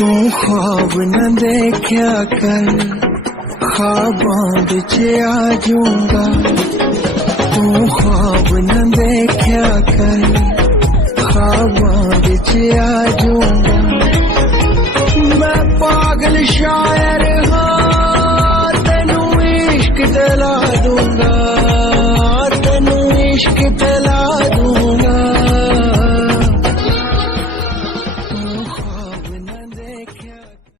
तू ख्वाब न देखा कर, ख्वाबां विच आ जाऊंगा। तू ख्वाब न देखा कर, ख्वाबां विच आ जाऊंगा। मैं पागल शायर हाँ, तेनू इश्क दिला दूंगा, तेनू इश्क